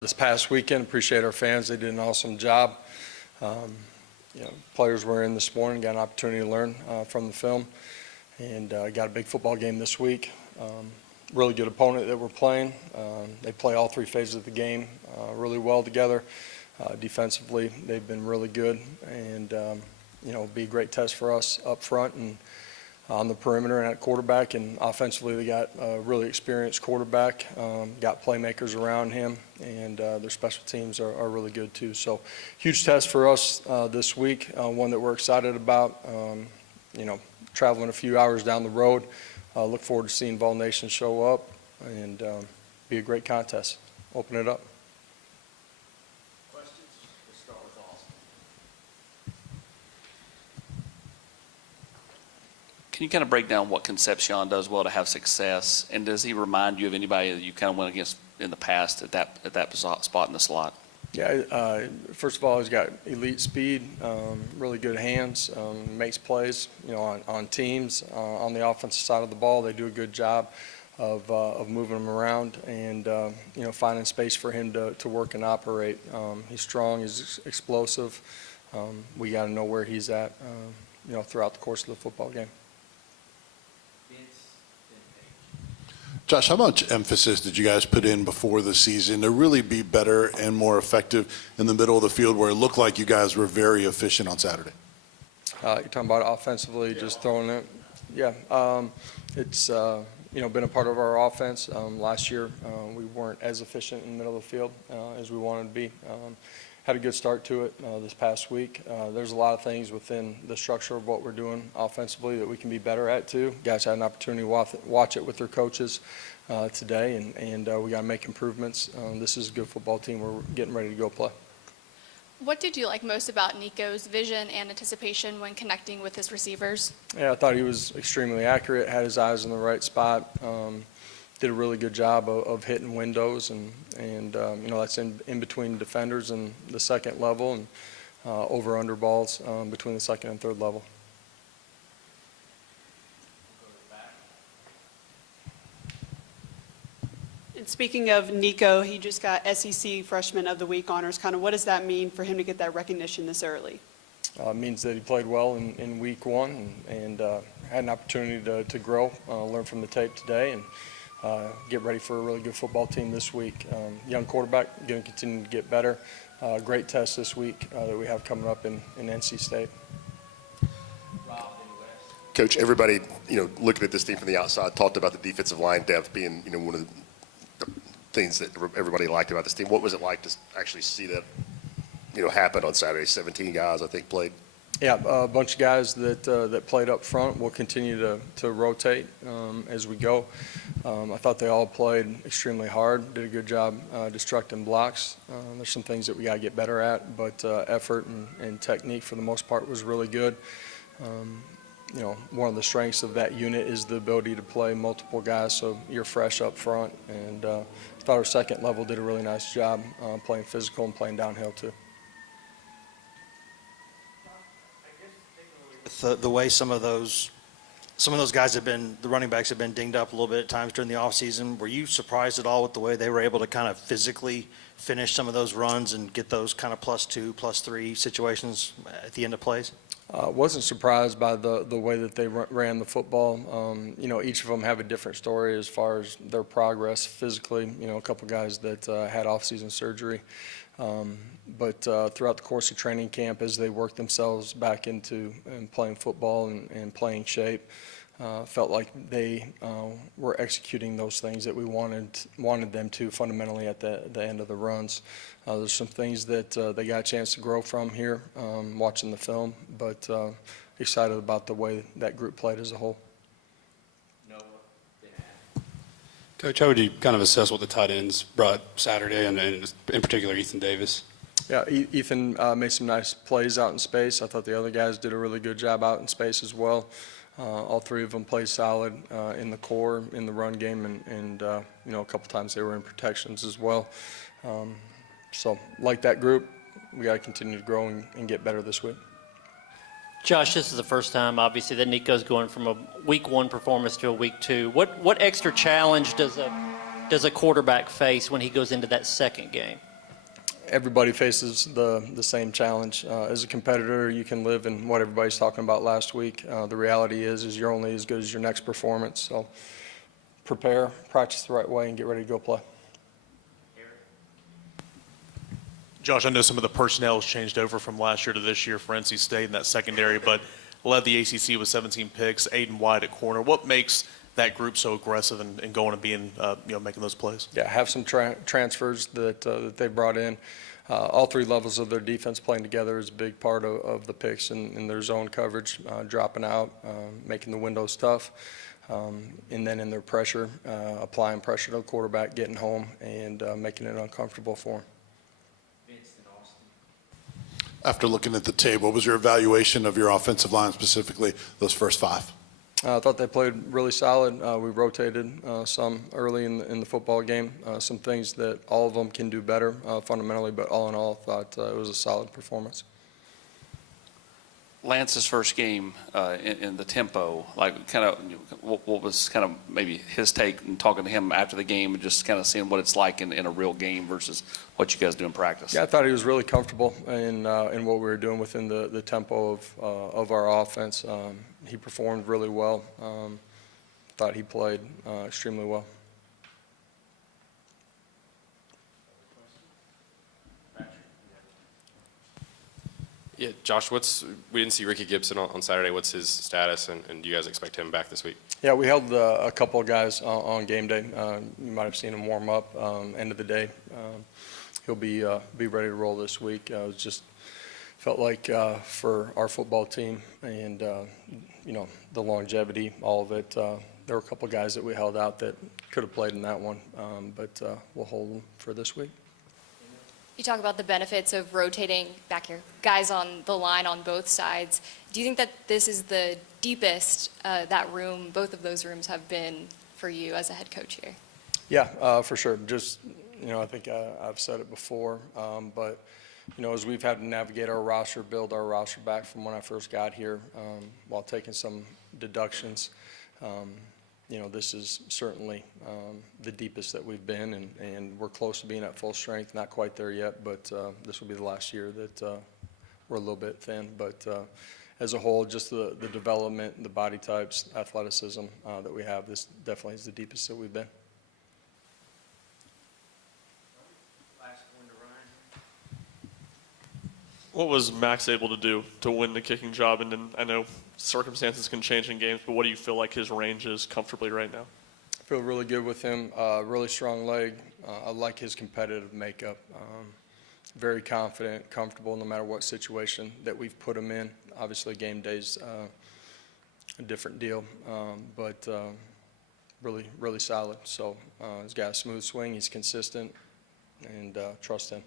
This past weekend, appreciate our fans. They did an awesome job. Players were in this morning, got an opportunity to learn from the film, and got a big football game this week. Really good opponent that we're playing. They play all three phases of the game really well together. Defensively, they've been really good, and it'll be a great test for us up front and on the perimeter and at quarterback. And offensively, they got a really experienced quarterback, got playmakers around him, and their special teams are really good too. So huge test for us this week, one that we're excited about. Traveling a few hours down the road, look forward to seeing Vol Nation show up, and be a great contest. Open it up. Questions? Let's start with Austin. Can you kind of break down what Concepcion does well to have success, and does he remind you of anybody that you kind of went against in the past at that spot in the slot? Yeah, first of all, he's got elite speed, really good hands, makes plays, on teams. On the offensive side of the ball, they do a good job of moving him around and, finding space for him to work and operate. He's strong, he's explosive. We got to know where he's at, throughout the course of the football game. Josh, how much emphasis did you guys put in before the season to really be better and more effective in the middle of the field, where it looked like you guys were very efficient on Saturday? You're talking about offensively, just throwing it. Yeah, it's been a part of our offense. Last year, we weren't as efficient in the middle of the field as we wanted to be. Had a good start to it this past week. There's a lot of things within the structure of what we're doing offensively that we can be better at too. Guys had an opportunity to watch it with their coaches today, and we got to make improvements. This is a good football team. We're getting ready to go play. What did you like most about Nico's vision and anticipation when connecting with his receivers? Yeah, I thought he was extremely accurate, had his eyes in the right spot. Did a really good job of hitting windows, and that's in between defenders and the second level, and over-under balls between the second and third level. And speaking of Nico, he just got SEC Freshman of the Week honors. Kind of what does that mean for him to get that recognition this early? It means that he played well in week one and had an opportunity to grow, learn from the tape today, and get ready for a really good football team this week. Young quarterback, going to continue to get better. Great test this week that we have coming up in NC State. Coach, everybody, looking at this team from the outside, talked about the defensive line depth being, one of the things that everybody liked about this team. What was it like to actually see that, happen on Saturday? 17 guys, I think, played. Yeah, a bunch of guys that played up front. We'll continue to rotate as we go. I thought they all played extremely hard, did a good job destructing blocks. There's some things that we got to get better at, but effort and technique for the most part was really good. One of the strengths of that unit is the ability to play multiple guys, so you're fresh up front. And I thought our second level did a really nice job playing physical and playing downhill too. The way some of those guys have been, the running backs have been dinged up a little bit at times during the offseason. Were you surprised at all with the way they were able to kind of physically finish some of those runs and get those kind of +2, +3 situations at the end of plays? Wasn't surprised by the way that they ran the football. Each of them have a different story as far as their progress physically. A couple guys that had off-season surgery. But throughout the course of training camp, as they worked themselves back into playing football and playing shape, felt like they were executing those things that we wanted them to fundamentally at the end of the runs. There's some things that they got a chance to grow from here watching the film, but excited about the way that group played as a whole. Coach, how would you kind of assess what the tight ends brought Saturday, and in particular Ethan Davis? Yeah, Ethan made some nice plays out in space. I thought the other guys did a really good job out in space as well. All three of them played solid in the core, in the run game, and a couple times they were in protections as well. So like that group, we got to continue to grow and get better this week. Josh, this is the first time, obviously, that Nico's going from a week one performance to a week two. What extra challenge does a quarterback face when he goes into that second game? Everybody faces the same challenge. As a competitor, you can live in what everybody's talking about last week. The reality is you're only as good as your next performance. So prepare, practice the right way, and get ready to go play. Josh, I know some of the personnel has changed over from last year to this year for NC State in that secondary, but led the ACC with 17 picks, Aiden White at corner. What makes that group so aggressive and going and being, making those plays? Yeah, have some transfers that they brought in. All three levels of their defense playing together is a big part of the picks in their zone coverage, dropping out, making the windows tough, and then in their pressure, applying pressure to the quarterback, getting home, and making it uncomfortable for him. After looking at the tape, what was your evaluation of your offensive line, specifically those first 5? I thought they played really solid. We rotated some early in the football game, some things that all of them can do better fundamentally, but all in all, I thought it was a solid performance. Lance's first game in the tempo, like kind of what was kind of maybe his take and talking to him after the game and just kind of seeing what it's like in a real game versus what you guys do in practice? Yeah, I thought he was really comfortable in what we were doing within the tempo of our offense. He performed really well. Thought he played extremely well. Yeah, Josh, we didn't see Ricky Gibson on Saturday. What's his status, and do you guys expect him back this week? Yeah, we held a couple of guys on game day. You might have seen him warm up. End of the day, he'll be ready to roll this week. It was just felt like for our football team and the longevity, all of it. There were a couple of guys that we held out that could have played in that one, but we'll hold them for this week. You talk about the benefits of rotating back here, guys on the line on both sides. Do you think that this is the deepest that room, both of those rooms have been for you as a head coach here? Yeah, for sure. Just, I think I've said it before, but, as we've had to navigate our roster, build our roster back from when I first got here, while taking some deductions, this is certainly the deepest that we've been, and we're close to being at full strength. Not quite there yet, but this will be the last year that we're a little bit thin. But as a whole, just the development, the body types, athleticism that we have, this definitely is the deepest that we've been. What was Max able to do to win the kicking job? And then I know circumstances can change in games, but what do you feel like his range is comfortably right now? I feel really good with him. Really strong leg. I like his competitive makeup. Very confident, comfortable no matter what situation that we've put him in. Obviously, game day's a different deal, but really, really solid. So he's got a smooth swing. He's consistent, and trust him.